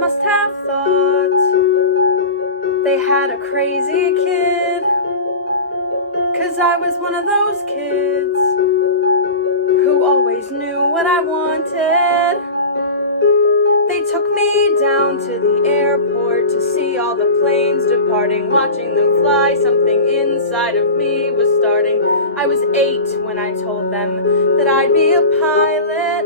must have thought they had a crazy kid, 'cause I was one of those kids who always knew what I wanted. They took me down to the airport to see all the planes departing, watching them fly. Something inside of me was starting. I was 8 when I told them that I'd be a pilot,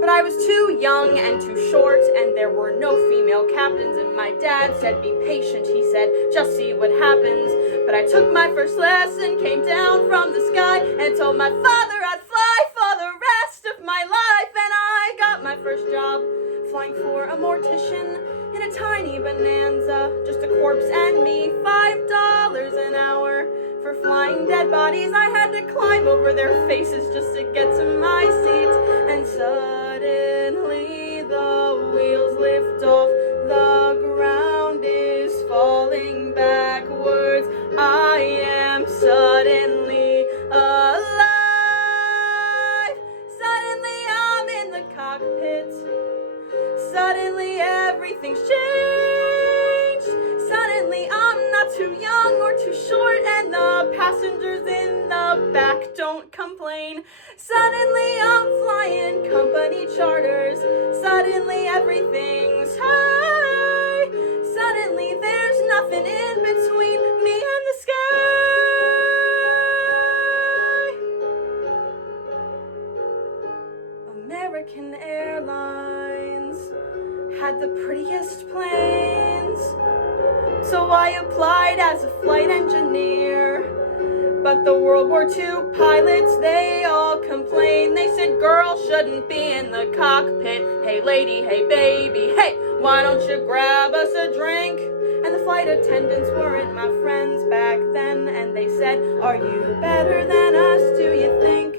but I was too young and too short, and there were no female captains, and my dad said, be patient, he said, just see what happens. But I took my first lesson, came down from the sky, and told my father I'd fly for the rest of my life. And I got my first job flying for a mortician in a tiny Bonanza, just a corpse and me, $5 an hour. For flying dead bodies, I had to climb over their faces just to get to my seat. And suddenly the wheels lift off, the ground is falling backwards. I am suddenly alive. Suddenly I'm in the cockpit. Suddenly everything's changed. Suddenly I'm not too young or too short, and the passengers in the back don't complain. Suddenly I'm flying company charters. Suddenly everything's high. Suddenly there's nothing in between me and the sky. American Airlines had the prettiest planes, so I applied as a flight engineer. But the World War II pilots, they all complained. They said girls shouldn't be in the cockpit. Hey lady, hey baby, hey, why don't you grab us a drink? And the flight attendants weren't my friends back then, and they said, are you better than us, do you think?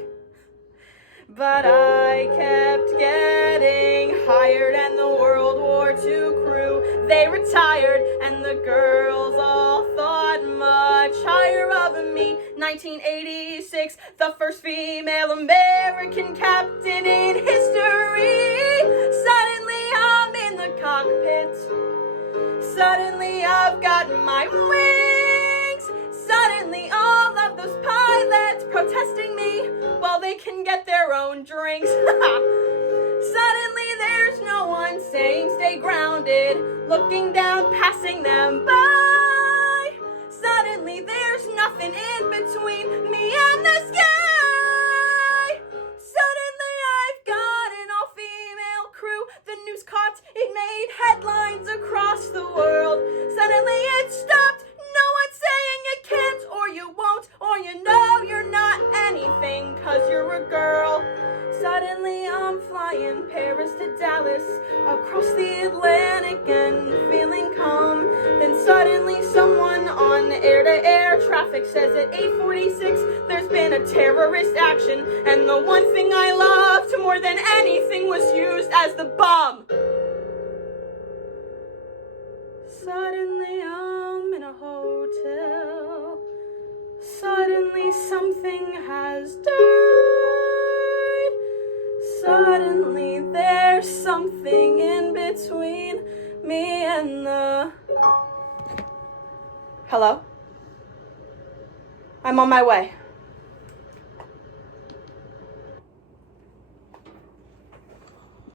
But I kept getting hired, and the World War II crew, they retired, and the girls all thought much higher of me. 1986, the first female American captain in history. Suddenly I'm in the cockpit. Suddenly I've got my wings. Suddenly all of those pilots protesting me while they can get their own drinks. Suddenly there's no one saying stay grounded, looking down, passing them by. Suddenly there's nothing in between me and the sky. Suddenly I've got an all-female crew. The news caught, it made headlines across the world. Suddenly it stopped. No one's saying you can't, or you won't, or you know you're not anything 'cause you're a girl. Suddenly I'm flying Paris to Dallas, across the Atlantic and feeling calm. Then suddenly someone on air-to-air traffic says at 8:46 there's been a terrorist action, and the one thing I loved more than anything was used as the bomb. Suddenly I'm in a hotel. Suddenly something has died. Suddenly there's something in between me and the... Hello? I'm on my way.